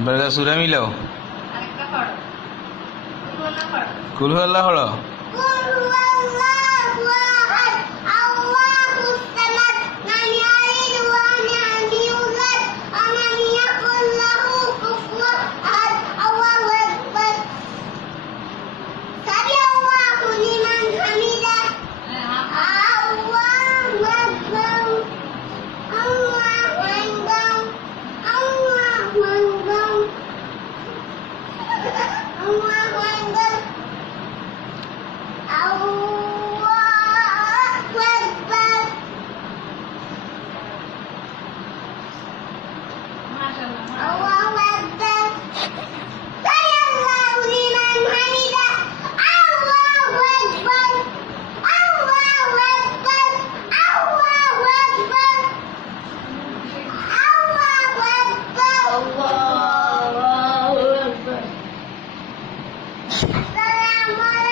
এবার সুরা মিলাও। আরেকটা পড়ো। কুলহুয়াল্লাহ পড়ো। কুল আল্লাহ পড়ো। قل هو الله أحد الله الصمد لم يلد ولم يولد ولم يكن له كفوا أحد الله أكبر سمع الله لمن حمده الله أكبر الله أكبر الله أكبر الله أكبر Assalamualaikum.